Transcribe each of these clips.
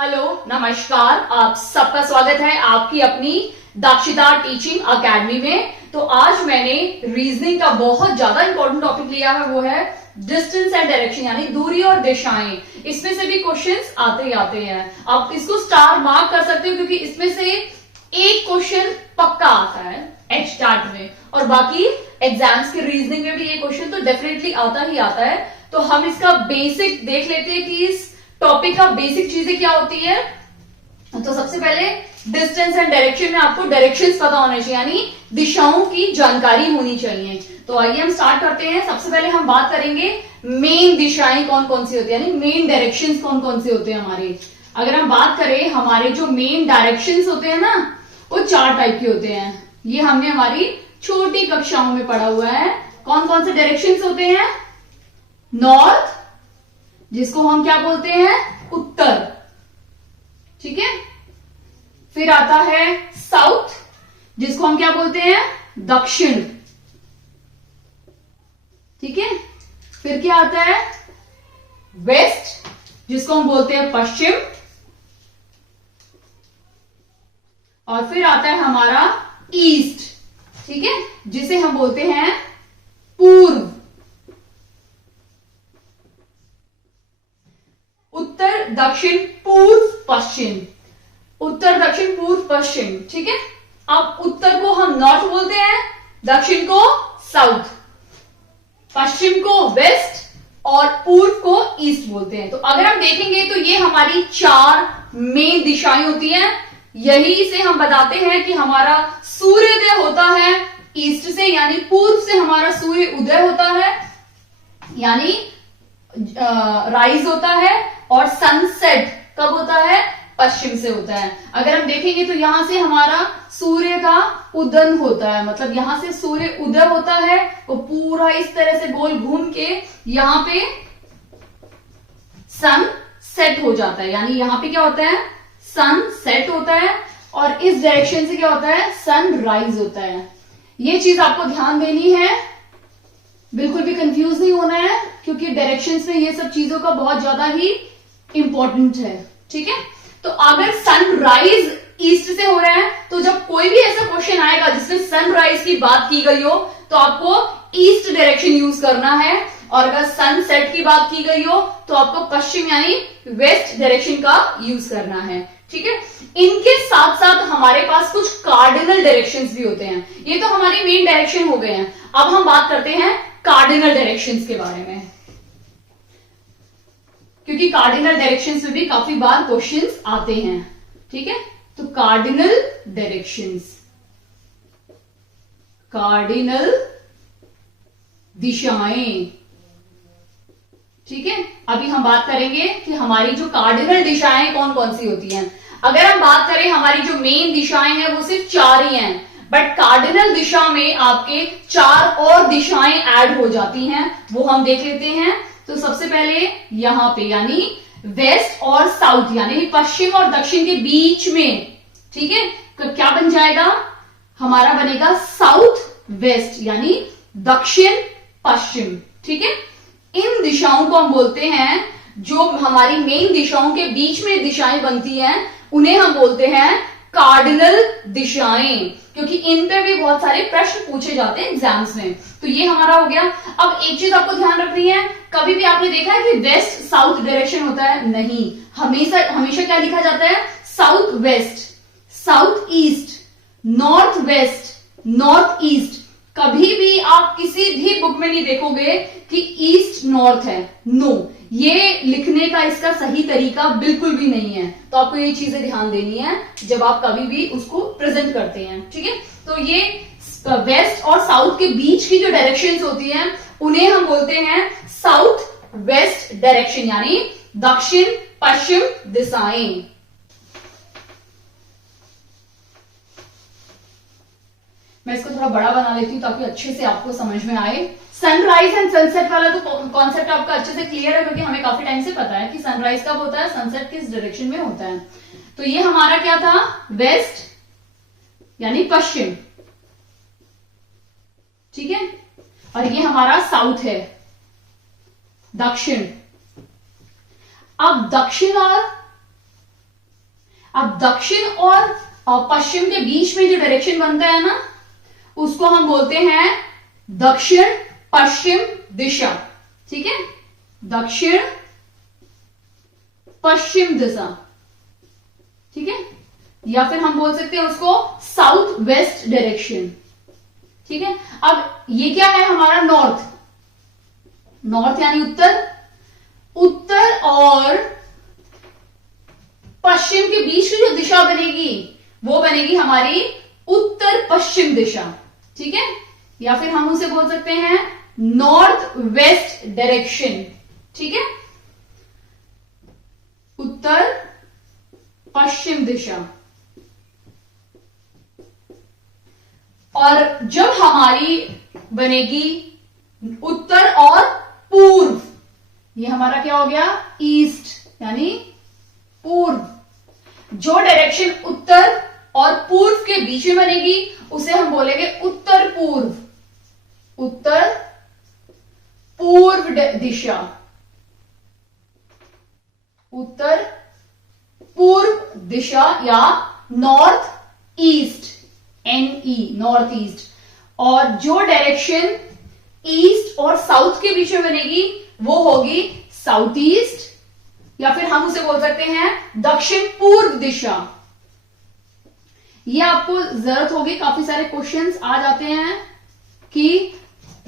Hello नमस्कार, आप सबका स्वागत है आपकी अपनी दक्षिता टीचिंग एकेडमी में। तो आज मैंने रीजनिंग का बहुत ज्यादा इंपॉर्टेंट टॉपिक लिया है, वो है डिस्टेंस एंड डायरेक्शन, यानी दूरी और दिशाएं। इसमें से भी क्वेश्चंस आते ही आते हैं। आप इसको स्टार मार्क कर सकते हो क्योंकि इसमें से एक क्वेश्चन पक्का आता है एचटाट में, और बाकी एग्जाम्स के रीजनिंग में भी ये क्वेश्चन तो डेफिनेटली आता ही आता है। तो हम इसका बेसिक देख लेते हैं कि इस टॉपिक का बेसिक चीजें क्या होती है। तो सबसे पहले डिस्टेंस एंड डायरेक्शन में आपको डायरेक्शंस पता होने चाहिए, यानी दिशाओं की जानकारी होनी चाहिए। तो आइए हम स्टार्ट करते हैं। सबसे पहले हम बात करेंगे मेन दिशाएं कौन कौन सी होती है, यानी मेन डायरेक्शंस कौन कौन से होते हैं हमारे। अगर हम बात करें, हमारे जो मेन डायरेक्शंस होते हैं ना, वो 4 टाइप के होते हैं। ये हमने हमारी छोटी कक्षाओं में पढ़ा हुआ है। कौन कौन से डायरेक्शंस होते हैं? नॉर्थ, जिसको हम क्या बोलते हैं? उत्तर, ठीक है। फिर आता है साउथ, जिसको हम क्या बोलते हैं? दक्षिण, ठीक है। फिर क्या आता है? वेस्ट, जिसको हम बोलते हैं पश्चिम। और फिर आता है हमारा ईस्ट, ठीक है, जिसे हम बोलते हैं पूर्व। उत्तर, दक्षिण, पूर्व, पश्चिम। उत्तर, दक्षिण, पूर्व, पश्चिम, ठीक है। अब उत्तर को हम नॉर्थ बोलते हैं, दक्षिण को साउथ, पश्चिम को वेस्ट और पूर्व को ईस्ट बोलते हैं। तो अगर हम देखेंगे तो ये हमारी 4 मेन दिशाएं होती हैं। यही से हम बताते हैं कि हमारा सूर्योदय होता है ईस्ट से, यानी पूर्व से हमारा सूर्य उदय होता है, यानी राइज होता है। और सनसेट कब होता है? पश्चिम से होता है। अगर हम देखेंगे तो यहां से हमारा सूर्य का उदय होता है, मतलब यहां से सूर्य उदय होता है, वो पूरा इस तरह से गोल घूम के यहां पे सन सेट हो जाता है, यानी यहां पे क्या होता है? सन सेट होता है। और इस डायरेक्शन से क्या होता है? सन राइज होता है। ये चीज आपको ध्यान देनी है, बिल्कुल भी कंफ्यूज नहीं होना है, क्योंकि डायरेक्शंस में ये सब चीजों का बहुत ज्यादा ही इंपॉर्टेंट है, ठीक है। तो अगर सनराइज ईस्ट से हो रहा है, तो जब कोई भी ऐसा क्वेश्चन आएगा जिसमें सनराइज की बात की गई हो, तो आपको ईस्ट डायरेक्शन यूज करना है। और अगर सनसेट की बात की गई हो, तो आपको पश्चिम यानी वेस्ट डायरेक्शन का यूज करना है, ठीक है। इनके साथ साथ हमारे पास कुछ कार्डिनल डायरेक्शंस भी होते हैं। ये तो हमारे मेन डायरेक्शन हो गए हैं। अब हम बात करते हैं कार्डिनल डायरेक्शंस के बारे में, क्योंकि कार्डिनल डायरेक्शंस में भी काफी बार क्वेश्चंस आते हैं, ठीक है। तो कार्डिनल डायरेक्शंस, कार्डिनल दिशाएं, ठीक है। अभी हम बात करेंगे कि हमारी जो कार्डिनल दिशाएं कौन कौन सी होती हैं। अगर हम बात करें, हमारी जो मेन दिशाएं हैं वो सिर्फ 4 ही हैं, बट कार्डिनल दिशा में आपके 4 और दिशाएं ऐड हो जाती हैं, वो हम देख लेते हैं। तो सबसे पहले यहां पे, यानी वेस्ट और साउथ, यानी पश्चिम और दक्षिण के बीच में, ठीक है, तो क्या बन जाएगा? हमारा बनेगा साउथ वेस्ट, यानी दक्षिण पश्चिम, ठीक है। इन दिशाओं को हम बोलते हैं, जो हमारी मेन दिशाओं के बीच में दिशाएं बनती हैं, उन्हें हम बोलते हैं कार्डिनल दिशाएं, क्योंकि इन पे भी बहुत सारे प्रश्न पूछे जाते हैं एग्जाम्स में। तो ये हमारा हो गया। अब एक चीज आपको ध्यान रखनी है, कभी भी आपने देखा है कि वेस्ट साउथ डायरेक्शन होता है? नहीं, हमेशा हमेशा क्या लिखा जाता है? South west, south east, north west, north east. कभी भी आप किसी भी बुक में नहीं देखोगे कि ईस्ट नॉर्थ है। नो, ये लिखने का इसका सही तरीका बिल्कुल भी नहीं है। तो आपको ये चीजें ध्यान देनी है जब आप कभी भी उसको प्रेजेंट करते हैं, ठीक है। तो ये वेस्ट और साउथ के बीच की जो डायरेक्शंस होती हैं, उन्हें हम बोलते हैं साउथ वेस्ट डायरेक्शन, यानी दक्षिण पश्चिम दिशाएं। मैं इसको थोड़ा बड़ा बना लेती हूं ताकि अच्छे से आपको समझ में आए। सनराइज एंड सनसेट वाला तो कॉन्सेप्ट आपका अच्छे से क्लियर है, क्योंकि हमें काफी टाइम से पता है कि सनराइज कब होता है, सनसेट किस डायरेक्शन में होता है। तो ये हमारा क्या था? वेस्ट यानी पश्चिम, ठीक है। और ये हमारा साउथ है, दक्षिण। अब दक्षिण और अब दक्षिण और पश्चिम के बीच में जो डायरेक्शन बनता है ना, उसको हम बोलते हैं दक्षिण पश्चिम दिशा। ठीक है, दक्षिण पश्चिम दिशा। ठीक है, या फिर हम बोल सकते हैं उसको साउथ वेस्ट डायरेक्शन। ठीक है, अब ये क्या है हमारा नॉर्थ, नॉर्थ यानी उत्तर, उत्तर और पश्चिम के बीच की जो दिशा बनेगी वो बनेगी हमारी उत्तर पश्चिम दिशा। ठीक है, या फिर हम उसे बोल सकते हैं नॉर्थ वेस्ट डायरेक्शन। ठीक है, उत्तर पश्चिम दिशा। और जब हमारी बनेगी उत्तर और पूर्व, ये हमारा क्या हो गया, ईस्ट यानी पूर्व। जो डायरेक्शन उत्तर और पूर्व के बीच में बनेगी उसे हम बोलेंगे उत्तर पूर्व, उत्तर पूर्व दिशा, उत्तर पूर्व दिशा या north east, NE north east. और जो डायरेक्शन ईस्ट और साउथ के बीच में बनेगी वो होगी साउथ ईस्ट, या फिर हम उसे बोल सकते हैं दक्षिण पूर्व दिशा। ये आपको जरूरत होगी, काफी सारे क्वेश्चंस आ जाते हैं कि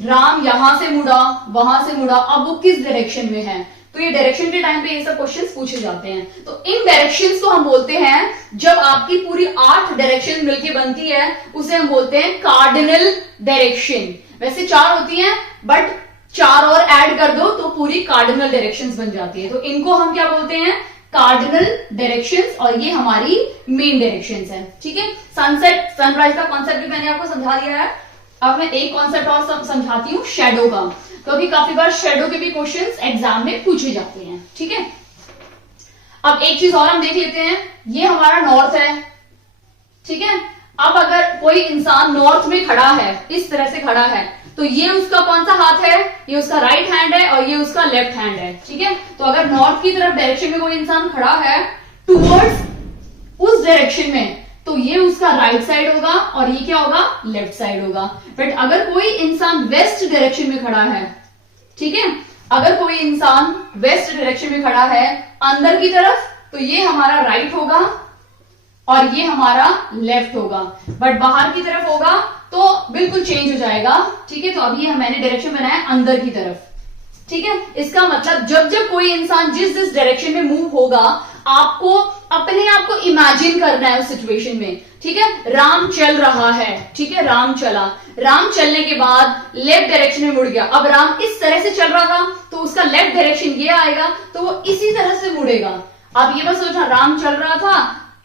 राम यहां से मुड़ा, वहां से मुड़ा, अब वो किस डायरेक्शन में है। तो ये डायरेक्शन के टाइम पे ये सब क्वेश्चंस पूछे जाते हैं। तो इन डायरेक्शंस को हम बोलते हैं, जब आपकी पूरी 8 डायरेक्शन मिलके बनती है उसे हम बोलते हैं कार्डिनल डायरेक्शन। वैसे 4 होती हैं, बट 4 और ऐड कर दो तो पूरी कार्डिनल डायरेक्शंस बन जाती है। तो इनको हम क्या बोलते हैं, कार्डिनल डायरेक्शंस, और ये हमारी मेन डायरेक्शंस है। ठीक है, सनसेट सनराइज का कॉन्सेप्ट भी मैंने आपको समझा दिया है। अब मैं एक कॉन्सेप्ट और समझाती हूँ, शैडो का, क्योंकि काफी बार शैडो के भी क्वेश्चंस एग्जाम में पूछे जाते हैं। ठीक है, अब एक चीज और हम देख लेते हैं, ये हमारा नॉर्थ है। ठीक है, अब अगर कोई इंसान नॉर्थ में खड़ा है, इस तरह से खड़ा है, तो ये उसका कौन सा हाथ है, ये उसका राइट हैंड है और ये उसका लेफ्ट हैंड है। ठीक है, तो अगर नॉर्थ की तरफ डायरेक्शन में कोई इंसान खड़ा है टुवर्ड्स उस डायरेक्शन में, तो ये उसका राइट साइड होगा और ये क्या होगा, लेफ्ट साइड होगा। बट अगर कोई इंसान वेस्ट डायरेक्शन में खड़ा है, ठीक है, अगर कोई इंसान वेस्ट डायरेक्शन में खड़ा है अंदर की तरफ, तो ये हमारा राइट होगा और ये हमारा लेफ्ट होगा। बट बाहर की तरफ होगा तो बिल्कुल चेंज हो जाएगा। ठीक है, तो अभी मैंने डायरेक्शन बनाया अंदर की तरफ। ठीक है, इसका मतलब जब जब कोई इंसान जिस डायरेक्शन में मूव होगा, आपको अपने आप को इमेजिन करना है उस सिचुएशन में। ठीक है, राम चल रहा है, ठीक है, राम चला, राम चलने के बाद लेफ्ट डायरेक्शन में मुड़ गया। अब राम इस तरह से चल रहा था तो उसका लेफ्ट डायरेक्शन ये आएगा, तो वो इसी तरह से मुड़ेगा। अब ये बस सोचना, राम चल रहा था,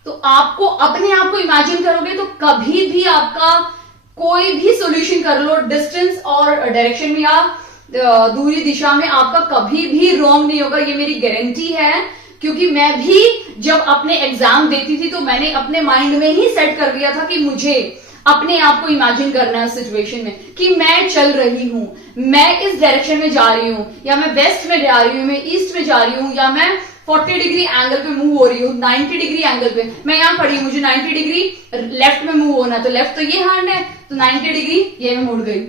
तो आपको अपने आप को इमेजिन करोगे तो कभी भी आपका कोई भी सॉल्यूशन कर लो, डिस्टेंस और डायरेक्शन में या दूरी दिशा में, आपका कभी भी रॉन्ग नहीं होगा, ये मेरी गारंटी है। क्योंकि मैं भी जब अपने एग्जाम देती थी तो मैंने अपने माइंड में ही सेट कर लिया था कि मुझे अपने आप को इमेजिन करना है सिचुएशन में कि मैं चल रही हूं, मैं इस डायरेक्शन में जा रही हूं, या मैं वेस्ट में जा रही हूं, मैं ईस्ट में जा रही हूं, या मैं 40 डिग्री एंगल पे मूव हो रही हूँ, 90 डिग्री एंगल पे मैं यहां खड़ी हूं, मुझे 90 डिग्री लेफ्ट में मूव होना है, तो लेफ्ट तो ये हैंड है, तो 90 डिग्री ये मैं मुड़ गई।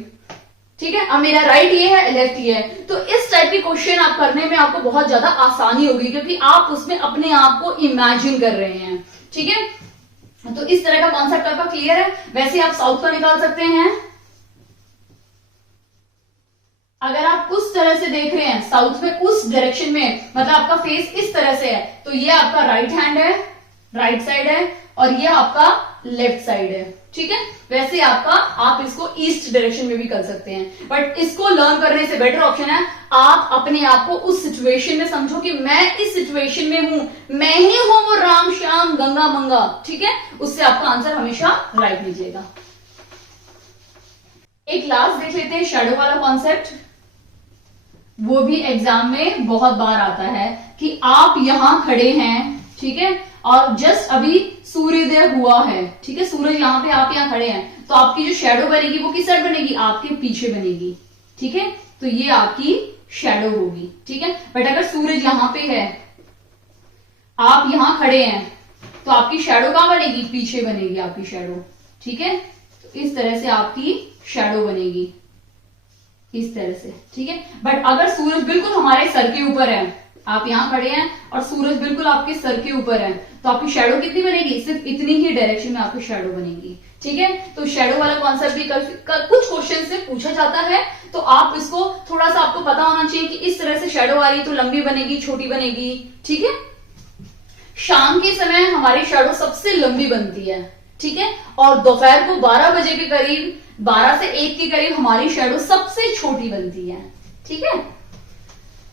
ठीक है, अब मेरा राइट ये है, लेफ्ट ये है। तो इस टाइप के क्वेश्चन आप करने में आपको बहुत ज्यादा आसानी होगी, क्योंकि आप उसमें अपने आप को इमेजिन कर रहे हैं। ठीक है, तो इस तरह का कॉन्सेप्ट आपका क्लियर है। वैसे आप साउथ का निकाल सकते हैं, अगर आप उस तरह से देख रहे हैं साउथ में, उस डायरेक्शन में, मतलब आपका फेस इस तरह से है, तो ये आपका राइट हैंड है, राइट साइड है, और ये आपका लेफ्ट साइड है। ठीक है, वैसे आपका आप इसको ईस्ट डायरेक्शन में भी कर सकते हैं, बट इसको लर्न करने से बेटर ऑप्शन है आप अपने आप को उस सिचुएशन में समझो कि मैं इस सिचुएशन में हूं, मैं ही हूं वो राम श्याम गंगा मंगा। ठीक है, उससे आपका आंसर हमेशा राइट लीजिएगा। एक लास्ट देख लेते हैं शैडो वाला कॉन्सेप्ट, वो भी एग्जाम में बहुत बार आता है कि आप यहां खड़े हैं, ठीक है, और जस्ट अभी सूर्योदय हुआ है, ठीक है, सूरज यहां पे, आप यहां खड़े हैं, तो आपकी जो शैडो बनेगी वो किस साइड बनेगी, आपके पीछे बनेगी। ठीक है, तो ये आपकी शैडो होगी। ठीक है, बट अगर सूरज यहां पे है, आप यहां खड़े हैं, तो आपकी शेडो कहां बनेगी, पीछे बनेगी आपकी शेडो, ठीक है। तो इस तरह से आपकी शेडो बनेगी, इस तरह से, ठीक है। बट अगर सूरज बिल्कुल हमारे सर के ऊपर है, आप यहां खड़े हैं और सूरज बिल्कुल आपके सर के ऊपर है, तो आपकी शेडो कितनी बनेगी, सिर्फ इतनी ही डायरेक्शन में आपकी शेडो बनेगी, ठीक है। तो शेडो वाला कॉन्सेप्ट भी कुछ क्वेश्चन से पूछा जाता है, तो आप इसको थोड़ा सा आपको पता होना चाहिए कि इस तरह से शेडो आ रही तो लंबी बनेगी, छोटी बनेगी, ठीक है। शाम के समय हमारी शेडो सबसे लंबी बनती है, ठीक है, और दोपहर को 12 बजे के करीब, 12 से 1 के करीब हमारी शेडो सबसे छोटी बनती है, ठीक है।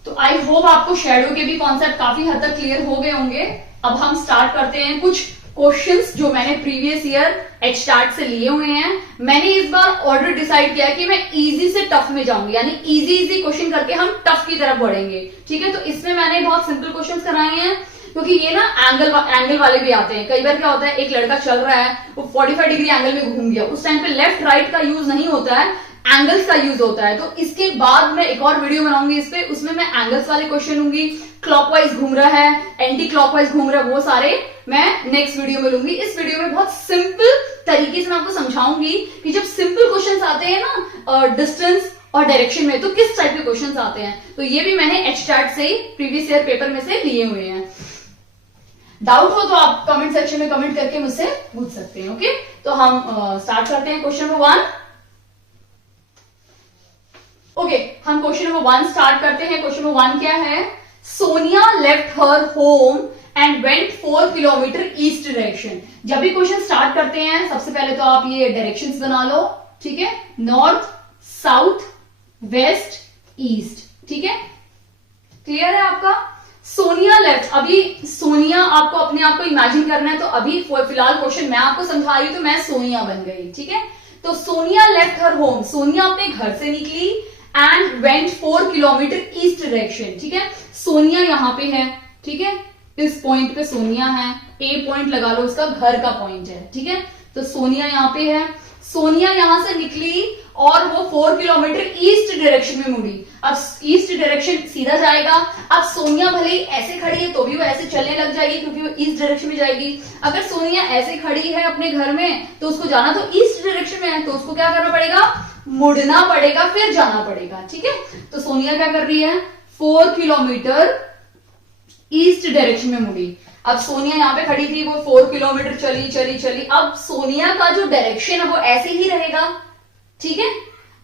तो आई होप आपको शेडो के भी कॉन्सेप्ट काफी हद तक क्लियर हो गए होंगे। अब हम स्टार्ट करते हैं कुछ क्वेश्चंस जो मैंने प्रीवियस ईयर एचस्टार्ट से लिए हुए हैं। मैंने इस बार ऑर्डर डिसाइड किया कि मैं इजी से टफ में जाऊंगी, यानी इजी क्वेश्चन करके हम टफ की तरफ बढ़ेंगे, ठीक है। तो इसमें मैंने बहुत सिंपल क्वेश्चंस कराए हैं, क्योंकि ये ना एंगल वाले भी आते हैं। कई बार क्या होता है, एक लड़का चल रहा है, वो 45 डिग्री एंगल में घूम गया, उस टाइम पे लेफ्ट राइट का यूज नहीं होता है, एंगल्स का यूज होता है। तो इसके बाद मैं एक और वीडियो बनाऊंगी इस पे, उसमें मैं एंगल्स वाले क्वेश्चन लूंगी, क्लॉकवाइज घूम रहा है, एंटी क्लॉकवाइज घूम रहा है, वो सारे मैं नेक्स्ट वीडियो में लूंगी। इस वीडियो में बहुत सिंपल तरीके से मैं आपको समझाऊंगी कि जब सिंपल क्वेश्चंस आते हैं ना डिस्टेंस और डायरेक्शन में, तो किस टाइप के क्वेश्चंस आते हैं। तो ये भी मैंने एचस्टार्ट से ही प्रीवियस ईयर पेपर में से लिए हुए हैं। डाउट हो तो आप कमेंट सेक्शन में कमेंट करके मुझसे पूछ सकते हैं, ओके। तो हम स्टार्ट करते हैं क्वेश्चन नंबर 1। ओके, हम क्वेश्चन नंबर 1 स्टार्ट करते हैं। क्वेश्चन नंबर 1 क्या है, Sonia left her home and went 4 kilometre east direction. जब भी क्वेश्चन स्टार्ट करते हैं, सबसे पहले तो आप ये डायरेक्शंस बना लो, ठीक है, नॉर्थ, साउथ, वेस्ट, ईस्ट, ठीक है, क्लियर है आपका। सोनिया लेफ्ट, अभी सोनिया आपको अपने आप को इमेजिन करना है, तो अभी फिलहाल क्वेश्चन मैं आपको समझा रही हूं, तो मैं सोनिया बन गई, ठीक है। तो Sonia left her home, Sonia अपने घर से निकली and went 4 kilometre east direction, ठीक है। सोनिया यहां पे है, ठीक है, इस पॉइंट पे सोनिया है, ए पॉइंट लगा लो, उसका घर का पॉइंट है, ठीक है। तो सोनिया यहां पे है, सोनिया यहां से निकली और वो 4 किलोमीटर ईस्ट डायरेक्शन में मुड़ी। अब ईस्ट डायरेक्शन सीधा जाएगा। अब सोनिया भले ही ऐसे खड़ी है तो भी वो ऐसे चलने लग जाएगी, क्योंकि वो ईस्ट डायरेक्शन में जाएगी। अगर सोनिया ऐसे खड़ी है अपने घर में, तो उसको जाना तो ईस्ट डायरेक्शन में है, तो उसको क्या करना पड़ेगा, मुड़ना पड़ेगा, फिर जाना पड़ेगा, ठीक है। तो सोनिया क्या कर रही है, 4 किलोमीटर ईस्ट डायरेक्शन में मुड़ी। अब सोनिया यहाँ पे खड़ी थी, वो 4 किलोमीटर चली चली चली। अब सोनिया का जो डायरेक्शन है वो ऐसे ही रहेगा, ठीक है।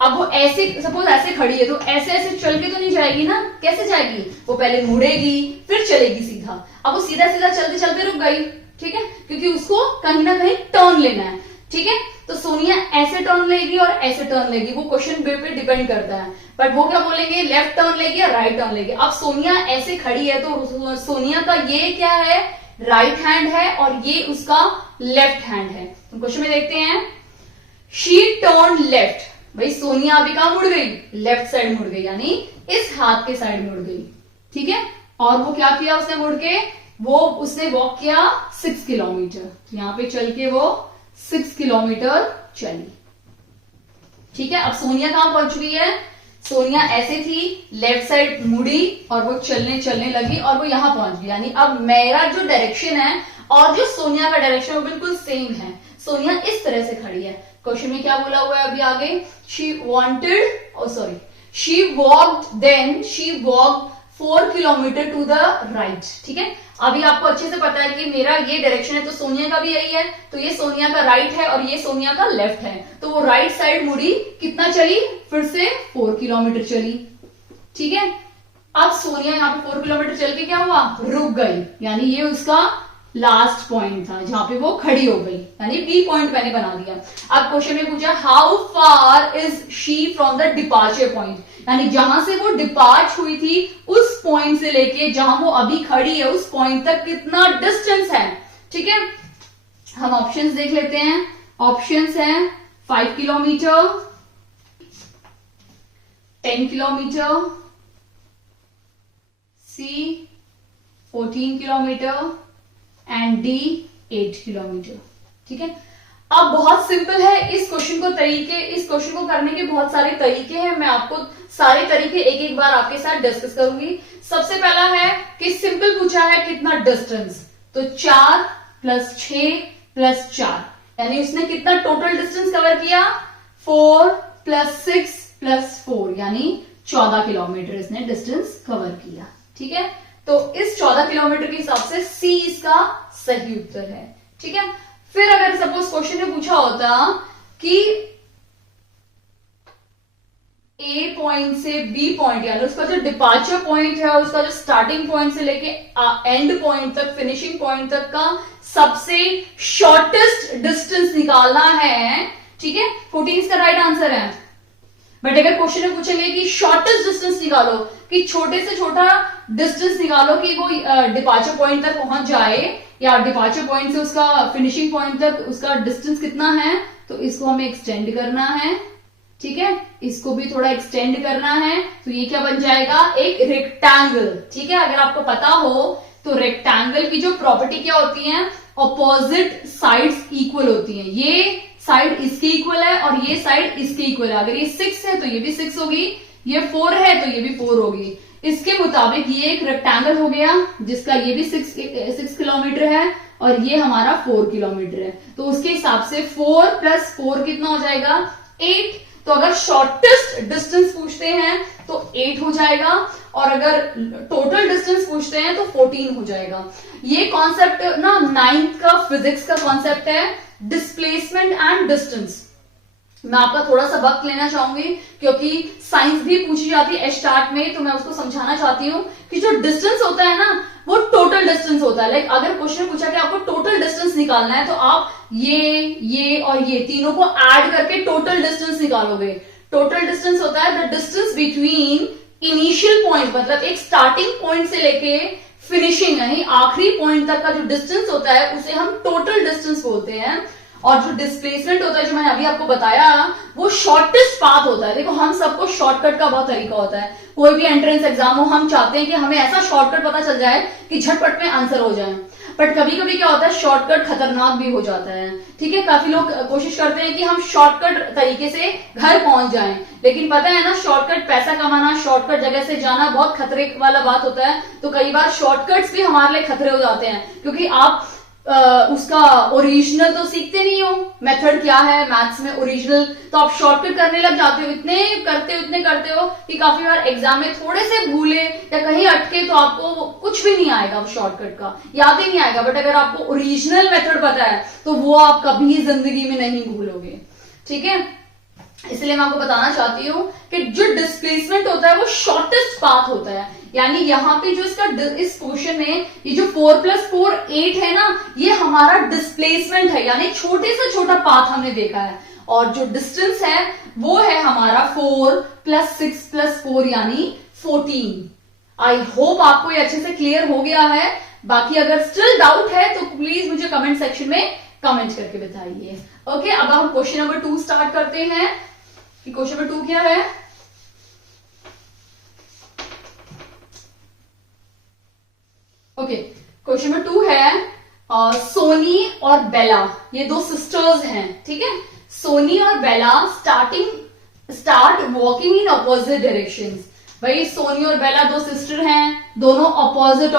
अब वो ऐसे, सपोज ऐसे खड़ी है, तो ऐसे ऐसे चल के तो नहीं जाएगी ना, कैसे जाएगी, वो पहले मुड़ेगी फिर चलेगी सीधा। अब वो सीधा सीधा चलते चलते रुक गई, ठीक है, क्योंकि उसको कहीं ना कहीं टर्न लेना है, ठीक है। तो सोनिया ऐसे टर्न लेगी और ऐसे टर्न लेगी, वो क्वेश्चन पे डिपेंड करता है, बट वो क्या बोलेंगे, लेफ्ट टर्न लेगी या राइट टर्न लेगी। अब सोनिया ऐसे खड़ी है, तो सोनिया का ये क्या है, राइट हैंड है और ये उसका लेफ्ट हैंड है। तो क्वेश्चन में देखते हैं, शी टर्न लेफ्ट, भाई सोनिया अभी कहां मुड़ गई, लेफ्ट साइड मुड़ गई, यानी इस हाथ के साइड मुड़ गई, ठीक है। और वो क्या किया उसने मुड़ के, वो उसने वॉक किया 6 किलोमीटर, यहां पे चल के वो 6 किलोमीटर चली, ठीक है। अब सोनिया कहां पहुंच चुकी है, सोनिया ऐसे थी, लेफ्ट साइड मुड़ी और वो चलने चलने लगी और वो यहां पहुंच गई। यानी अब मेरा जो डायरेक्शन है और जो सोनिया का डायरेक्शन है वो बिल्कुल सेम है। सोनिया इस तरह से खड़ी है। क्वेश्चन में क्या बोला हुआ है अभी आगे, she walked 4 kilometre to the right, ठीक है। अभी आपको अच्छे से पता है कि मेरा ये डायरेक्शन है, तो सोनिया का भी यही है, तो ये सोनिया का राइट है और ये सोनिया का लेफ्ट है। तो वो राइट साइड मुड़ी, कितना चली, फिर से 4 किलोमीटर चली, ठीक है। अब सोनिया यहाँ पे 4 किलोमीटर चल के क्या हुआ, रुक गई, यानी ये उसका लास्ट पॉइंट था जहां पे वो खड़ी हो गई, यानी बी पॉइंट मैंने बना दिया। अब क्वेश्चन में पूछा, how far is she from the departure point, यानी जहां से वो डिपार्च हुई थी उस पॉइंट से लेके जहां वो अभी खड़ी है उस पॉइंट तक कितना डिस्टेंस है, ठीक है। हम ऑप्शंस देख लेते हैं। ऑप्शंस हैं 5 kilometre, 10 kilometre, C 14 kilometre and D 8 kilometre, ठीक है। अब बहुत सिंपल है, इस क्वेश्चन को करने के बहुत सारे तरीके हैं। मैं आपको सारे तरीके एक एक बार आपके साथ डिस्कस करूंगी। सबसे पहला है कि सिंपल पूछा है कितना डिस्टेंस, तो 4 प्लस 6 प्लस 4, यानी उसने कितना टोटल डिस्टेंस कवर किया? 4 प्लस 6 प्लस 4, यानी 14 किलोमीटर इसने डिस्टेंस कवर किया। ठीक है, तो इस 14 किलोमीटर के हिसाब से सी इसका सही उत्तर है। ठीक है, फिर अगर सपोज क्वेश्चन में पूछा होता कि ए पॉइंट से बी पॉइंट, यानी उसका जो डिपार्चर पॉइंट है और उसका जो स्टार्टिंग पॉइंट से लेके एंड पॉइंट तक, फिनिशिंग पॉइंट तक का सबसे शॉर्टेस्ट डिस्टेंस निकालना है। ठीक है, 14 इसका राइट आंसर है। बट अगर क्वेश्चन में पूछेंगे कि शॉर्टेस्ट डिस्टेंस निकालो, कि छोटे से छोटा डिस्टेंस निकालो कि वो डिपार्चर पॉइंट तक पहुंच जाए, या डिपार्चर पॉइंट से उसका फिनिशिंग पॉइंट तक उसका डिस्टेंस कितना है, तो इसको हमें एक्सटेंड करना है। ठीक है, इसको भी थोड़ा एक्सटेंड करना है, तो ये क्या बन जाएगा? एक रेक्टेंगल। ठीक है, अगर आपको पता हो तो रेक्टेंगल की जो प्रॉपर्टी क्या होती है? ऑपोजिट साइड्स इक्वल होती हैं। ये साइड इसके इक्वल है और ये साइड इसके इक्वल है। अगर ये 6 है तो ये भी 6 होगी, ये 4 है तो ये भी 4 होगी। इसके मुताबिक ये एक रेक्टेंगल हो गया जिसका ये भी 6 किलोमीटर है और ये हमारा 4 किलोमीटर है। तो उसके हिसाब से 4 प्लस 4 कितना हो जाएगा? 8। तो अगर शॉर्टेस्ट डिस्टेंस पूछते हैं तो 8 हो जाएगा, और अगर टोटल डिस्टेंस पूछते हैं तो 14 हो जाएगा। ये कॉन्सेप्ट ना 9th का फिजिक्स का कॉन्सेप्ट है, डिस्प्लेसमेंट एंड डिस्टेंस। मैं आपका थोड़ा सा वक्त लेना चाहूंगी क्योंकि साइंस भी पूछी जाती है स्टार्ट में, तो मैं उसको समझाना चाहती हूँ कि जो डिस्टेंस होता है ना वो टोटल डिस्टेंस होता है। लाइक अगर क्वेश्चन पूछा कि आपको टोटल डिस्टेंस निकालना है तो आप ये और ये तीनों को ऐड करके टोटल डिस्टेंस निकालोगे। टोटल डिस्टेंस होता है the distance between initial point, मतलब एक स्टार्टिंग पॉइंट से लेके फिनिशिंग यानी आखिरी पॉइंट तक का जो डिस्टेंस होता है उसे हम टोटल डिस्टेंस बोलते हैं। और जो डिस्प्लेसमेंट होता है, जो मैंने अभी आपको बताया, वो शॉर्टेस्ट पाथ होता है। देखो, हम सबको शॉर्टकट का बहुत तरीका होता है। कोई भी एंट्रेंस एग्जाम हो, हम चाहते हैं कि हमें ऐसा शॉर्टकट पता चल जाए कि झटपट में आंसर हो जाए। बट कभी कभी क्या होता है, शॉर्टकट खतरनाक भी हो जाता है। ठीक है, काफी लोग कोशिश करते हैं कि हम शॉर्टकट तरीके से घर पहुंच जाएं, लेकिन पता है ना, शॉर्टकट पैसा कमाना, शॉर्टकट जगह से जाना बहुत खतरे वाला बात होता है। तो कई बार शॉर्टकट्स भी हमारे लिए खतरे हो जाते हैं, क्योंकि आप उसका ओरिजिनल तो सीखते नहीं हो। मेथड क्या है मैथ्स में? ओरिजिनल। तो आप शॉर्टकट करने लग जाते हो, इतने करते हो कि काफी बार एग्जाम में थोड़े से भूले या कहीं अटके तो आपको कुछ भी नहीं आएगा, शॉर्टकट का याद ही नहीं आएगा। बट अगर आपको ओरिजिनल मेथड पता है तो वो आप कभी जिंदगी में नहीं भूलोगे। ठीक है, इसलिए मैं आपको बताना चाहती हूँ कि जो डिस्प्लेसमेंट होता है वो शॉर्टेस्ट पाथ होता है। यानी यहाँ पे जो इसका इस क्वेश्चन में ये जो 4 प्लस 4 8 है ना, ये हमारा डिस्प्लेसमेंट है, यानी छोटे से छोटा पाथ हमने देखा है। और जो डिस्टेंस है वो है हमारा 4 प्लस 6 प्लस 4 यानी 14। आई होप आपको ये अच्छे से क्लियर हो गया है। बाकी अगर स्टिल डाउट है तो प्लीज मुझे कमेंट सेक्शन में कमेंट करके बताइए। ओके, अब हम क्वेश्चन नंबर 2 स्टार्ट करते हैं। क्वेश्चन नंबर 2 क्या है? ओके, क्वेश्चन नंबर 2 है सोनी और बेला, ये दो सिस्टर्स हैं। ठीक है, सोनी और Bela start walking in opposite directions. भाई सोनी और बेला दो सिस्टर हैं, दोनों अपोजिट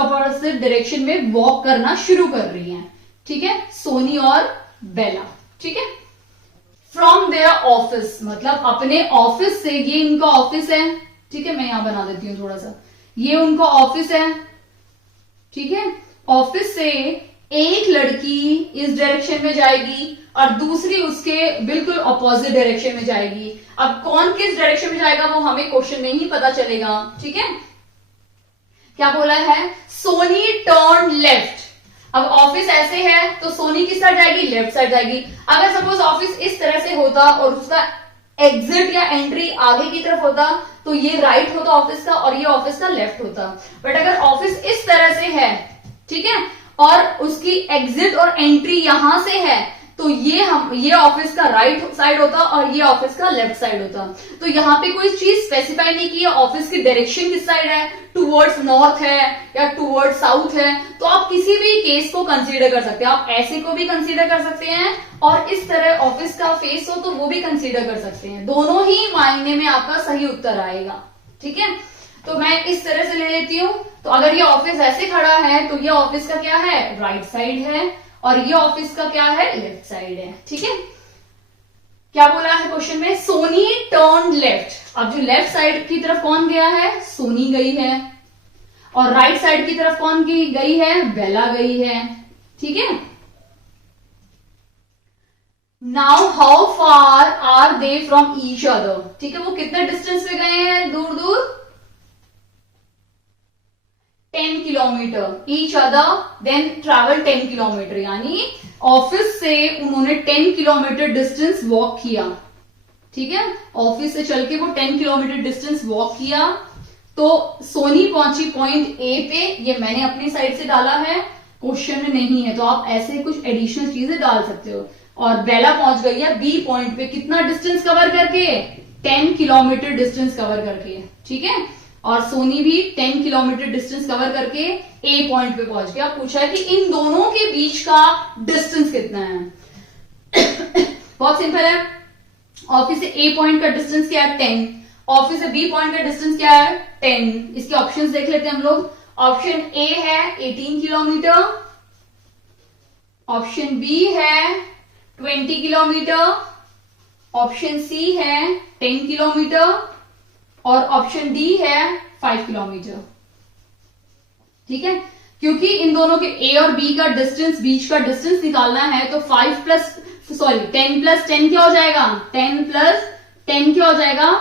डायरेक्शन में वॉक करना शुरू कर रही हैं। ठीक है, सोनी और बेला। ठीक है, फ्रॉम देयर ऑफिस, मतलब अपने ऑफिस से, ये इनका ऑफिस है। ठीक है, मैं यहां बना देती हूं थोड़ा सा, ये उनका ऑफिस है। ठीक है, ऑफिस से एक लड़की इस डायरेक्शन में जाएगी और दूसरी उसके बिल्कुल अपोजिट डायरेक्शन में जाएगी। अब कौन किस डायरेक्शन में जाएगा वो हमें क्वेश्चन में ही पता चलेगा। ठीक है, क्या बोला है? Soni turn left. अब ऑफिस ऐसे है तो सोनी किस साइड जाएगी? लेफ्ट साइड जाएगी। अगर सपोज ऑफिस इस तरह से होता और उसका एग्जिट या एंट्री आगे की तरफ होता तो ये राइट होता ऑफिस का और ये ऑफिस का लेफ्ट होता। बट अगर ऑफिस इस तरह से है, ठीक है, और उसकी एग्जिट और एंट्री यहां से है तो ये ऑफिस का राइट साइड होता और ये ऑफिस का लेफ्ट साइड होता। तो यहाँ पे कोई चीज स्पेसिफाई नहीं की है ऑफिस की डायरेक्शन किस साइड है, टूवर्ड्स नॉर्थ है या टूवर्ड्स साउथ है। तो आप किसी भी केस को कंसीडर कर सकते हैं। आप ऐसे को भी कंसीडर कर सकते हैं और इस तरह ऑफिस का फेस हो तो वो भी कंसीडर कर सकते हैं। दोनों ही मायने में आपका सही उत्तर आएगा। ठीक है, तो मैं इस तरह से ले लेती हूं। तो अगर ये ऑफिस ऐसे खड़ा है तो ये ऑफिस का क्या है? राइट साइड है। और ये ऑफिस का क्या है, लेफ्ट साइड है। ठीक है, क्या बोला है क्वेश्चन में, सोनी टर्न लेफ्ट। अब जो लेफ्ट साइड की तरफ कौन गया है, सोनी गई है, और राइट साइड की तरफ कौन की गई है, बेला गई है। ठीक है, now how far are they from each other. ठीक है, वो कितने डिस्टेंस पे गए हैं दूर दूर, 10 kilometre each other, then travel 10 kilometre, यानी ऑफिस से उन्होंने 10 किलोमीटर डिस्टेंस वॉक किया। ठीक है, ऑफिस से चल के वो 10 किलोमीटर डिस्टेंस वॉक किया। तो सोनी पहुंची पॉइंट ए पे, ये मैंने अपनी साइड से डाला है, क्वेश्चन में नहीं है, तो आप ऐसे कुछ एडिशनल चीजें डाल सकते हो। और बेला पहुंच गई है बी पॉइंट पे, कितना डिस्टेंस कवर करके, 10 किलोमीटर डिस्टेंस कवर करके। ठीक है, और सोनी भी 10 किलोमीटर डिस्टेंस कवर करके ए पॉइंट पे पहुंच गया। पूछा है कि इन दोनों के बीच का डिस्टेंस कितना है। बहुत सिंपल है, ऑफिस से ए पॉइंट का डिस्टेंस क्या है, 10, ऑफिस से बी पॉइंट का डिस्टेंस क्या है, 10। इसके ऑप्शंस देख लेते हैं हम लोग। ऑप्शन ए है 18 किलोमीटर, ऑप्शन बी है 20 किलोमीटर, ऑप्शन सी है 10 किलोमीटर, और ऑप्शन डी है 5 किलोमीटर। ठीक है, क्योंकि इन दोनों के ए और बी का डिस्टेंस, बीच का डिस्टेंस निकालना है, तो 10 प्लस 10 क्या हो जाएगा, 10 प्लस 10 क्या हो जाएगा,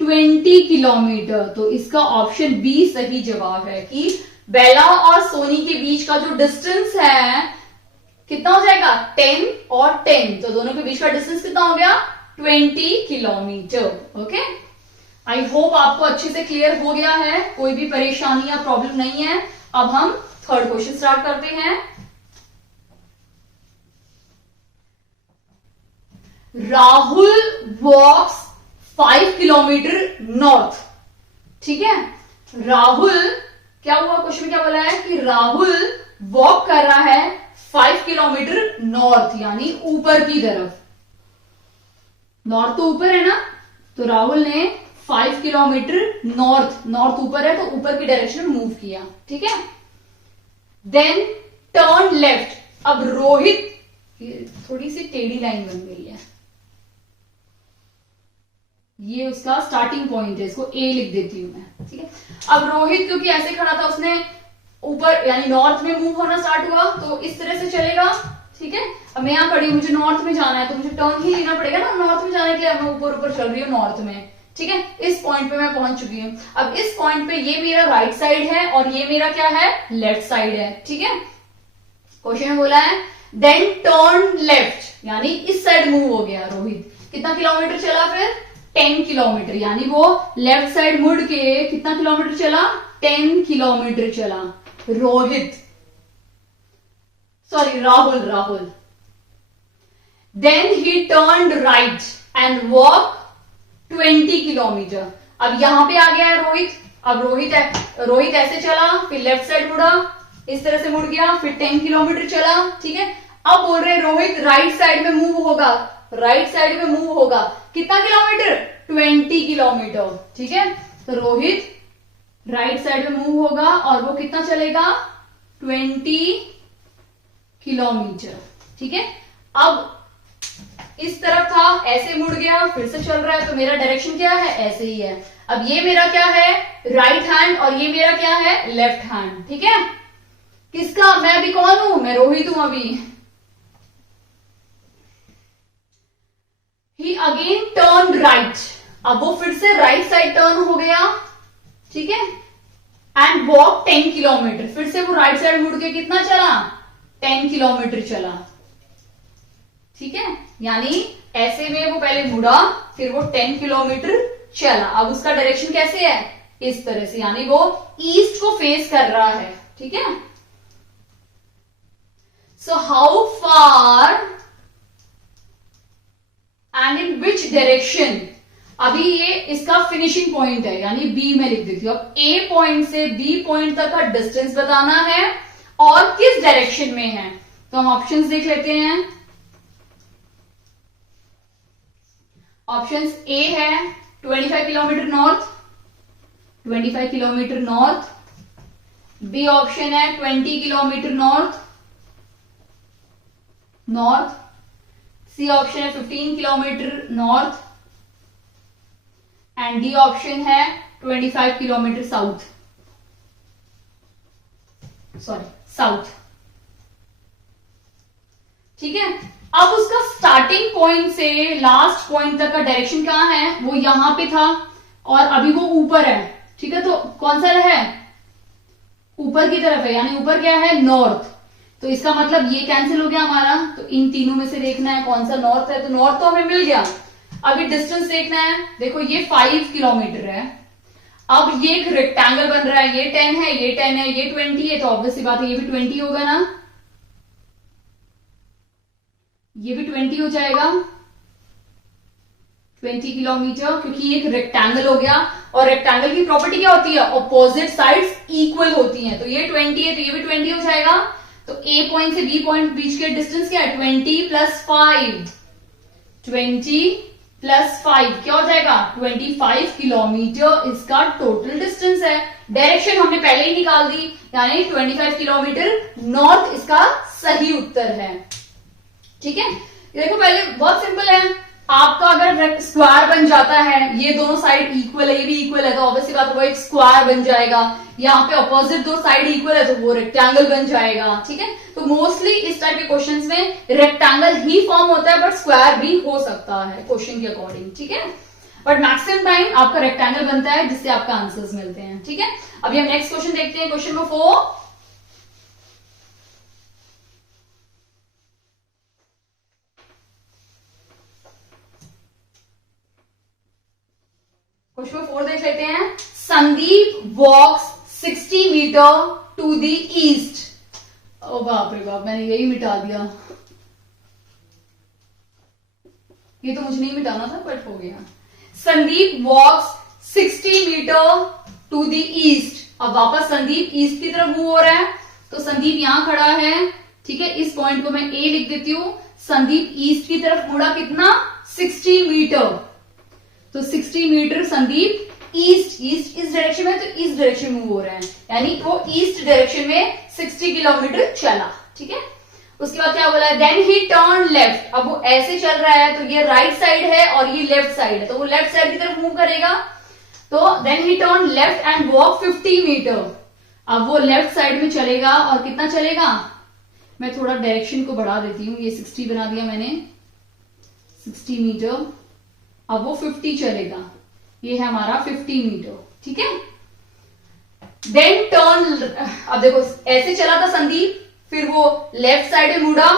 20 किलोमीटर। तो इसका ऑप्शन बी सही जवाब है कि बेला और सोनी के बीच का जो डिस्टेंस है कितना हो जाएगा, 10 और 10, तो दोनों के बीच का डिस्टेंस कितना हो गया, 20 किलोमीटर। ओके, आई होप आपको अच्छे से क्लियर हो गया है, कोई भी परेशानी या प्रॉब्लम नहीं है। अब हम थर्ड क्वेश्चन स्टार्ट करते हैं। राहुल वॉक्स 5 किलोमीटर नॉर्थ। ठीक है, राहुल क्या हुआ, क्वेश्चन में क्या बोला है कि राहुल वॉक कर रहा है 5 किलोमीटर नॉर्थ, यानी ऊपर की तरफ। नॉर्थ तो ऊपर है ना, तो राहुल ने 5 किलोमीटर नॉर्थ ऊपर है, तो ऊपर की डायरेक्शन में मूव किया। ठीक है, देन टर्न लेफ्ट। अब रोहित, थोड़ी सी टेढ़ी लाइन बन गई है, ये उसका स्टार्टिंग पॉइंट है, इसको ए लिख देती हूं मैं। ठीक है, अब रोहित क्योंकि ऐसे खड़ा था, उसने ऊपर यानी नॉर्थ में मूव होना स्टार्ट हुआ, तो इस तरह से चलेगा। ठीक है, अब मैं यहां खड़ी हूं, मुझे नॉर्थ में जाना है, तो मुझे टर्न ही लेना पड़ेगा ना नॉर्थ में जाने के लिए। मैं ऊपर ऊपर चल रही हूँ नॉर्थ में। ठीक है, इस पॉइंट पे मैं पहुंच चुकी हूं। अब इस पॉइंट पे ये मेरा राइट साइड है और ये मेरा क्या है, लेफ्ट साइड है। ठीक है, क्वेश्चन में बोला है देन टर्न लेफ्ट, यानी इस साइड मूव हो गया रोहित। कितना किलोमीटर चला फिर, 10 किलोमीटर, यानी वो लेफ्ट साइड मुड़ के कितना किलोमीटर चला, 10 किलोमीटर चला Rohit, sorry Rahul. Then he turn right and walk 20 kilometre. अब यहां पे आ गया है रोहित। अब रोहित ऐसे चला, फिर लेफ्ट साइड मुड़ा, इस तरह से मुड़ गया, फिर 10 किलोमीटर चला। ठीक है, अब बोल रहे रोहित राइट साइड में मूव होगा, राइट साइड में मूव होगा कितना किलोमीटर, 20 किलोमीटर। ठीक है, तो रोहित राइट साइड में मूव होगा और वो कितना चलेगा, 20 किलोमीटर। ठीक है, अब इस तरफ था, ऐसे मुड़ गया, फिर से चल रहा है, तो मेरा डायरेक्शन क्या है, ऐसे ही है। अब ये मेरा क्या है, राइट हैंड, और ये मेरा क्या है, लेफ्ट हैंड। ठीक है, किसका, मैं अभी कौन हूं, मैं रोहित हूं अभी। ही अगेन टर्न राइट, अब वो फिर से राइट साइड टर्न हो गया। ठीक है, एंड वॉक 10 किलोमीटर, फिर से वो राइट साइड मुड़ के कितना चला, 10 किलोमीटर चला। ठीक है, यानी ऐसे में वो पहले मुड़ा, फिर वो 10 किलोमीटर चला। अब उसका डायरेक्शन कैसे है, इस तरह से, यानी वो ईस्ट को फेस कर रहा है। ठीक है, so how far and in which direction, अभी ये इसका फिनिशिंग पॉइंट है, यानी बी में लिख देती हूं। अब ए पॉइंट से बी पॉइंट तक का डिस्टेंस बताना है और किस डायरेक्शन में है। तो हम ऑप्शंस देख लेते हैं। ऑप्शंस ए है 25 kilometre north, 25 kilometre north. B option है 20 kilometre north, north, C option है 15 kilometre north, and D option है 25 किलोमीटर साउथ, सॉरी साउथ। ठीक है, अब उसका स्टार्टिंग पॉइंट से लास्ट पॉइंट तक का डायरेक्शन कहां है, वो यहां पे था और अभी वो ऊपर है। ठीक है, तो कौन सा है, ऊपर की तरफ है, यानी ऊपर क्या है, नॉर्थ। तो इसका मतलब ये कैंसिल हो गया हमारा। तो इन तीनों में से देखना है कौन सा नॉर्थ है, तो नॉर्थ तो हमें मिल गया। अभी डिस्टेंस देखना है, देखो ये 5 किलोमीटर है। अब ये एक रेक्टेंगल बन रहा है, ये 10 है, ये 10 है, ये 20 है, तो ऑब्वियसली बात है ये भी 20 होगा ना, ये भी 20 हो जाएगा, 20 किलोमीटर, क्योंकि ये एक रेक्टेंगल हो गया। और रेक्टेंगल की प्रॉपर्टी क्या होती है, ऑपोजिट साइड्स इक्वल होती हैं। तो ये 20 है तो ये भी 20 हो जाएगा। तो ए पॉइंट से बी पॉइंट बीच के डिस्टेंस क्या है, 20 प्लस 5, 20 प्लस 5 क्या हो जाएगा, 25 किलोमीटर इसका टोटल डिस्टेंस है। डायरेक्शन हमने पहले ही निकाल दी, यानी 25 किलोमीटर नॉर्थ इसका सही उत्तर है। ठीक है, देखो पहले बहुत सिंपल है। आपका अगर स्क्वायर बन जाता है, ये दोनों साइड इक्वल है, ये भी इक्वल है, तो ऑब्वियसली बात है वो एक स्क्वायर बन जाएगा। यहाँ पे अपोजिट दो साइड इक्वल है तो वो रेक्टेंगल बन जाएगा। ठीक है, तो मोस्टली इस टाइप के क्वेश्चंस में रेक्टेंगल ही फॉर्म होता है, बट स्क्वायर भी हो सकता है क्वेश्चन के अकॉर्डिंग। ठीक है, बट मैक्सिमम टाइम आपका रेक्टेंगल बनता है, जिससे आपका आंसर्स मिलते हैं। ठीक है, अभी हम नेक्स्ट क्वेश्चन देखते हैं, क्वेश्चन नंबर 4। क्वेश्चन 4 देख लेते हैं। संदीप वॉक्स 60 मीटर टू द ईस्ट। ओ बाप रे बाप, मैंने यही मिटा दिया। ये तो मुझे नहीं मिटाना था, बट हो गया। संदीप वॉक्स 60 मीटर टू द ईस्ट। अब वापस संदीप ईस्ट की तरफ मूव हो रहा है, तो संदीप यहां खड़ा है। ठीक है, इस पॉइंट को मैं ए लिख देती हूं। संदीप ईस्ट की तरफ मुड़ा कितना, 60 मीटर। तो 60 मीटर संदीप ईस्ट इस डायरेक्शन में, तो इस डायरेक्शन में मूव हो रहा है, यानी वो ईस्ट डायरेक्शन में 60 किलोमीटर चला। ठीक है, उसके बाद क्या बोला है, देन ही टर्न लेफ्ट। अब वो ऐसे चल रहा है, तो ये राइट साइड है और ये लेफ्ट साइड है, तो वो लेफ्ट साइड की तरफ मूव करेगा। तो then he turn left and walk 50 metre. अब वो लेफ्ट साइड में चलेगा और कितना चलेगा, मैं थोड़ा डायरेक्शन को बढ़ा देती हूँ, ये 60 बना दिया मैंने, 60 मीटर। अब वो 50 चलेगा, ये है हमारा 50 मीटर। ठीक है, देन टर्न। अब देखो ऐसे चला था संदीप, फिर वो लेफ्ट साइड में मुड़ा,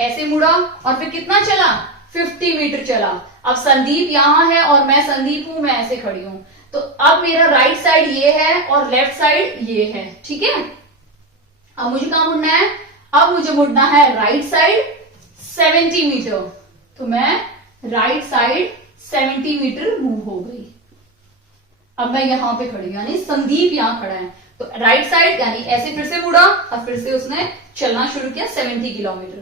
ऐसे मुड़ा, और फिर कितना चला, 50 मीटर चला। अब संदीप यहां है और मैं संदीप हूं, मैं ऐसे खड़ी हूं। तो अब मेरा राइट साइड ये है और लेफ्ट साइड ये है। ठीक है, अब मुझे कहां मुड़ना है, अब मुझे मुड़ना है राइट साइड 70 मीटर। तो मैं राइट साइड 70 मीटर मूव हो गई। अब मैं यहां पे खड़ी, यानी संदीप यहां खड़ा है, तो राइट साइड यानी ऐसे फिर से मुड़ा और फिर से उसने चलना शुरू किया 70 kilometre.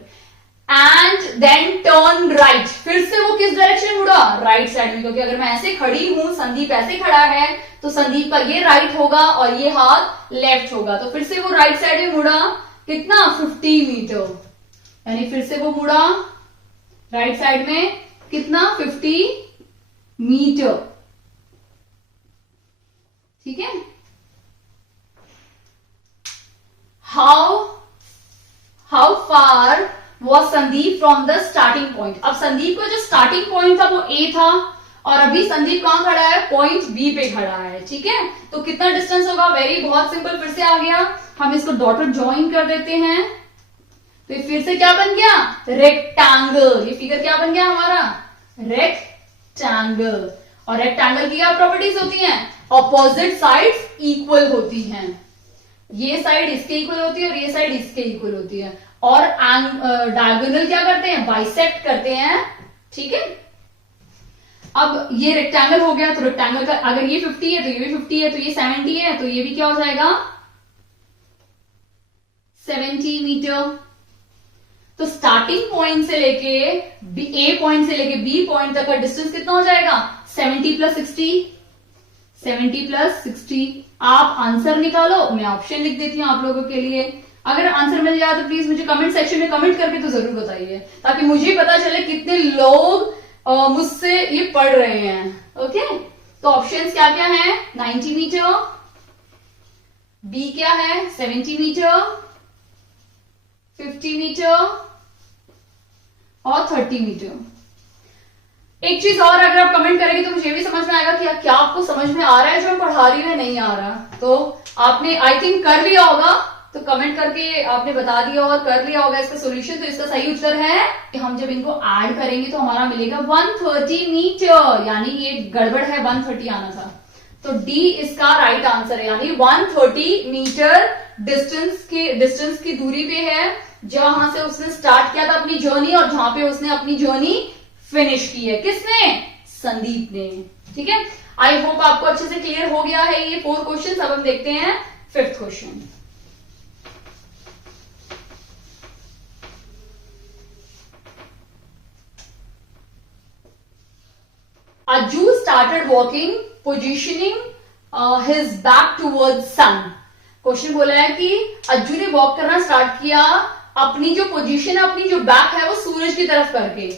And then turn right, फिर से वो किस डायरेक्शन में मुड़ा, राइट साइड में, क्योंकि अगर मैं ऐसे खड़ी हूं, संदीप ऐसे खड़ा है, तो संदीप का ये राइट होगा और ये हाथ लेफ्ट होगा। तो फिर से वो राइट साइड में मुड़ा कितना, 50 मीटर, यानी फिर से वो मुड़ा राइट साइड में कितना, 50 मीटर। ठीक है, how far was Sandeep from the starting point. अब संदीप का जो स्टार्टिंग पॉइंट था वो ए था, और अभी संदीप कहां खड़ा है, पॉइंट बी पे खड़ा है। ठीक है, तो कितना डिस्टेंस होगा, वेरी बहुत सिंपल, फिर से आ गया। हम इसको डॉटेड ज्वाइन कर देते हैं, तो फिर से क्या बन गया, रेक्टेंगल। ये फिगर क्या बन गया हमारा, रेक्टेंगल। और रेक्टेंगल की क्या प्रॉपर्टीज होती हैं, ऑपोजिट साइड्स इक्वल होती हैं। ये साइड इसके इक्वल होती है और ये साइड इसके इक्वल होती है, और डायगोनल क्या करते हैं, बाइसेक्ट करते हैं। ठीक है, अब ये रेक्टेंगल हो गया, तो रेक्टेंगल का अगर ये 50 है तो ये भी 50 है, तो ये 70 है, तो ये भी क्या हो जाएगा, 70 मीटर। तो स्टार्टिंग पॉइंट से लेके ए पॉइंट से लेके बी पॉइंट तक का डिस्टेंस कितना हो जाएगा, 70 प्लस 60, 70 प्लस 60। आप आंसर निकालो, मैं ऑप्शन लिख देती हूं आप लोगों के लिए। अगर आंसर मिल जाए तो प्लीज मुझे कमेंट सेक्शन में कमेंट करके तो जरूर बताइए, ताकि मुझे पता चले कितने लोग मुझसे ये पढ़ रहे हैं। ओके, तो ऑप्शंस क्या क्या है? 90 मीटर, बी क्या है? 70 मीटर, 50 मीटर और 30 मीटर। एक चीज और, अगर आप कमेंट करेंगे तो मुझे भी समझ में आएगा कि क्या आपको समझ में आ रहा है जो मैं पढ़ा रही हूँ या नहीं आ रहा। तो आपने आई थिंक कर लिया होगा, तो कमेंट करके आपने बता दिया और कर लिया होगा इसका सॉल्यूशन। तो इसका सही उत्तर है कि हम जब इनको ऐड करेंगे तो हमारा मिलेगा 130 मीटर, यानी ये गड़बड़ है, 130 आना था। तो डी इसका राइट आंसर है, यानी 130 मीटर डिस्टेंस की दूरी पे है, जहां से उसने स्टार्ट किया था अपनी जर्नी और जहां पे उसने अपनी जर्नी फिनिश की है। किसने? संदीप ने। ठीक है, आई होप आपको अच्छे से क्लियर हो गया है ये 4 क्वेश्चन। अब हम देखते हैं 5th question. Ajju started walking, positioning his back towards sun. Question बोला है कि अज्जू ने वॉक करना स्टार्ट किया, अपनी जो पोजीशन है, अपनी जो बैक है वो सूरज की तरफ करके।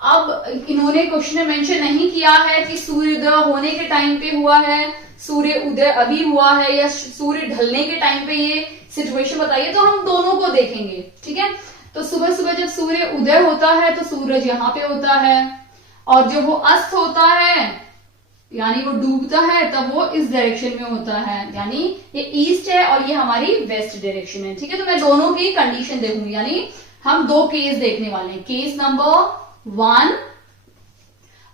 अब इन्होंने क्वेश्चन में मेंशन नहीं किया है कि सूर्योदय होने के टाइम पे हुआ है, सूर्य उदय अभी हुआ है, या सूर्य ढलने के टाइम पे ये सिचुएशन बताइए। तो हम दोनों को देखेंगे। ठीक है, तो सुबह सुबह जब सूर्य उदय होता है तो सूरज यहाँ पे होता है, और जब वो अस्त होता है यानी वो डूबता है तब वो इस डायरेक्शन में होता है, यानी ये ईस्ट है और ये हमारी वेस्ट डायरेक्शन है। ठीक है, तो मैं दोनों की कंडीशन देखूंगी, यानी हम 2 केस देखने वाले हैं, केस नंबर 1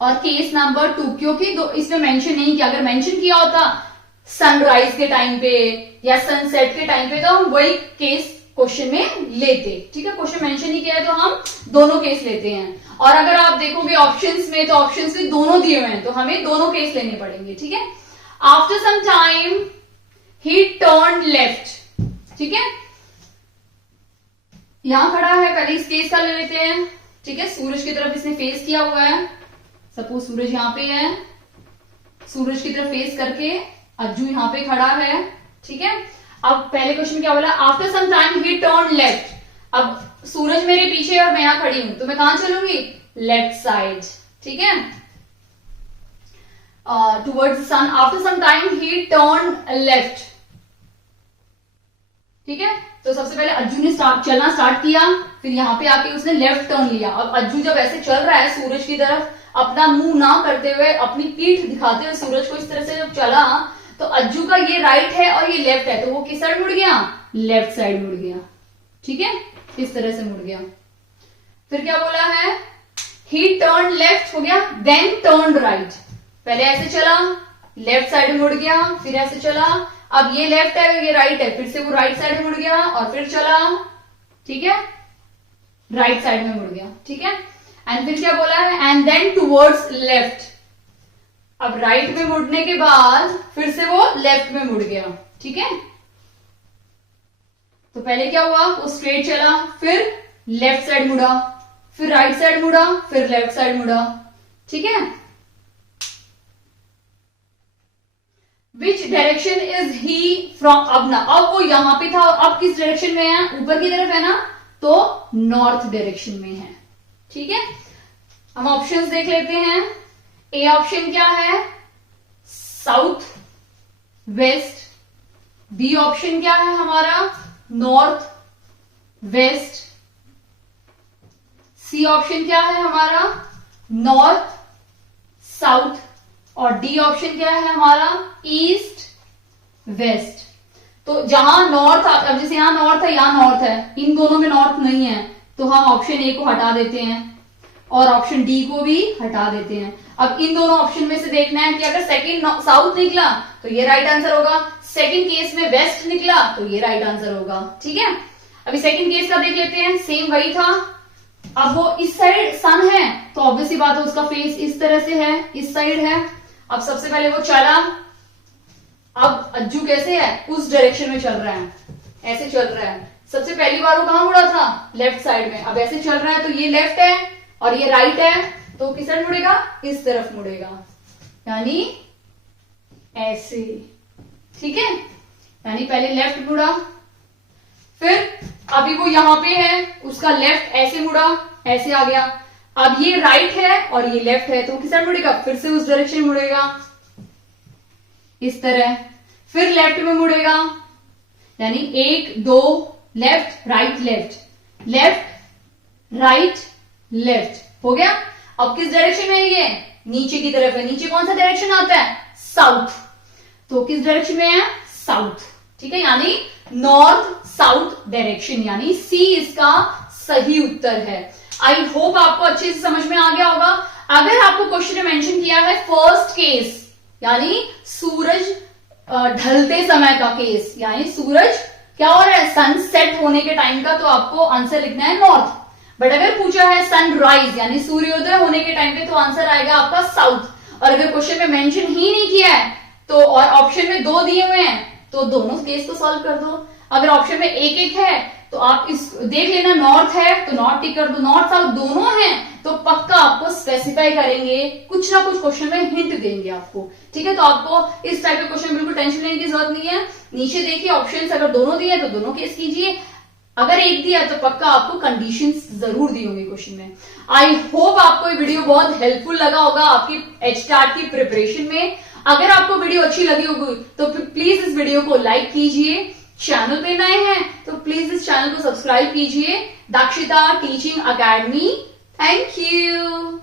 और केस नंबर 2, क्योंकि इसमें मेंशन नहीं किया। अगर मेंशन किया होता सनराइज के टाइम पे या सनसेट के टाइम पे तो हम वही केस क्वेश्चन में लेते। ठीक है, क्वेश्चन मेंशन नहीं किया है तो हम दोनों केस लेते हैं। और अगर आप देखोगे ऑप्शंस में तो ऑप्शंस में दोनों दिए हुए हैं, तो हमें दोनों केस लेने पड़ेंगे। ठीक है, after some time he turn left. ठीक है, यहां खड़ा है, पहले इस केस का ले लेते हैं। ठीक है, सूरज की तरफ इसने फेस किया हुआ है, सपोज सूरज यहां पे है, सूरज की तरफ फेस करके अज्जू यहां पे खड़ा है। ठीक है, अब पहले क्वेश्चन क्या बोला? After some time he turn left. अब सूरज मेरे पीछे और मैं यहां खड़ी हूं, तो मैं कहां चलूंगी? Left side. ठीक है, towards sun. After some time he turn left. ठीक है, तो सबसे पहले अज्जू ने चलना स्टार्ट किया, फिर यहां पे आके उसने लेफ्ट टर्न लिया। अब अज्जू जब ऐसे चल रहा है सूरज की तरफ, अपना मुंह ना करते हुए, अपनी पीठ दिखाते हुए सूरज को इस तरह से जब चला, तो अज्जू का ये राइट है और ये लेफ्ट है, तो वो किस साइड मुड़ गया? लेफ्ट साइड मुड़ गया। ठीक है, इस तरह से मुड़ गया। फिर क्या बोला है? ही टर्न लेफ्ट हो गया, देन टर्न राइट। पहले ऐसे चला, लेफ्ट साइड मुड़ गया, फिर ऐसे चला, अब ये लेफ्ट है ये राइट है, फिर से वो राइट साइड मुड़ गया और फिर चला। ठीक है, राइट साइड में मुड़ गया। ठीक है, एंड फिर क्या बोला है? And then towards left. अब राइट में मुड़ने के बाद फिर से वो लेफ्ट में मुड़ गया। ठीक है, तो पहले क्या हुआ? वो स्ट्रेट चला, फिर लेफ्ट साइड मुड़ा, फिर राइट साइड मुड़ा, फिर लेफ्ट साइड मुड़ा। ठीक है, which direction is he from? अब ना, अब वो यहां पे था, अब किस डायरेक्शन में है? ऊपर की तरफ है ना, तो नॉर्थ डायरेक्शन में है। ठीक है, हम ऑप्शंस देख लेते हैं। ए ऑप्शन क्या है? South west. बी ऑप्शन क्या है हमारा? North west. सी ऑप्शन क्या है हमारा? North south. और डी ऑप्शन क्या है हमारा? East west. तो जहां नॉर्थ, अब जैसे यहां नॉर्थ है, यहां नॉर्थ है, इन दोनों में नॉर्थ नहीं है, तो हम ऑप्शन ए को हटा देते हैं और ऑप्शन डी को भी हटा देते हैं। अब इन दोनों ऑप्शन में से देखना है कि अगर सेकंड साउथ निकला तो ये राइट आंसर होगा, सेकंड केस में वेस्ट निकला तो ये राइट आंसर होगा। ठीक है, अभी सेकंड केस का देख लेते हैं। सेम वही था, अब वो इस साइड सन है तो ऑब्वियसली बात है उसका फेस इस तरह से है, इस साइड है। अब सबसे पहले वो चला, अब अज्जू कैसे है? उस डायरेक्शन में चल रहा है, ऐसे चल रहा है। सबसे पहली बार वो कहां मुड़ा था? लेफ्ट साइड में। अब ऐसे चल रहा है तो ये लेफ्ट है और ये राइट है, तो किस साइड मुड़ेगा? इस तरफ मुड़ेगा, यानी ऐसे। ठीक है, यानी पहले लेफ्ट मुड़ा, फिर अभी वो यहां पे है, उसका लेफ्ट ऐसे मुड़ा, ऐसे आ गया। अब ये राइट है और ये लेफ्ट है, तो किस साइड मुड़ेगा, फिर से उस डायरेक्शन मुड़ेगा इस तरह। फिर लेफ्ट में मुड़ेगा, यानी 1 2 left right left left right left, हो गया। अब किस डायरेक्शन में है ये, नीचे की तरफ है। नीचे कौन सा डायरेक्शन आता है, साउथ, तो किस डायरेक्शन में है, साउथ, ठीक है, यानी नॉर्थ साउथ डायरेक्शन, यानी सी इसका सही उत्तर है। आई होप आपको अच्छे से समझ में आ गया होगा। अगर आपको क्वेश्चन में मेंशन किया है फर्स्ट केस, यानी सूरज ढलते समय का केस, यानी सूरज क्या हो रहा है, सनसेट होने के टाइम का, तो आपको आंसर लिखना है नॉर्थ। बट अगर पूछा है सनराइज यानी सूर्योदय होने के टाइम पे, तो आंसर आएगा आपका साउथ। और अगर क्वेश्चन में मेंशन ही नहीं किया है तो, और ऑप्शन में 2 दिए हुए हैं, तो दोनों केस को सॉल्व कर दो। अगर ऑप्शन में 1 है तो आप इस देख लेना, नॉर्थ है तो नॉर्थ टिक कर दो, नॉर्थ साउथ दोनों हैं तो पक्का आपको स्पेसिफाई करेंगे, कुछ ना कुछ क्वेश्चन में हिंट देंगे आपको, ठीक है। तो आपको इस टाइप के क्वेश्चन बिल्कुल टेंशन लेने की जरूरत नहीं है। नीचे देखिए ऑप्शंस, अगर दोनों दिए तो दोनों केस कीजिए, अगर 1 दिया तो पक्का आपको कंडीशंस जरूर दी होंगी क्वेश्चन में। आई होप आपको ये वीडियो बहुत हेल्पफुल लगा होगा आपकी एचटीआर की प्रिपरेशन में। अगर आपको वीडियो अच्छी लगी होगी तो प्लीज इस वीडियो को लाइक कीजिए, चैनल पे नए हैं तो प्लीज इस चैनल को सब्सक्राइब कीजिए, दाक्षिता टीचिंग अकेडमी। Thank you.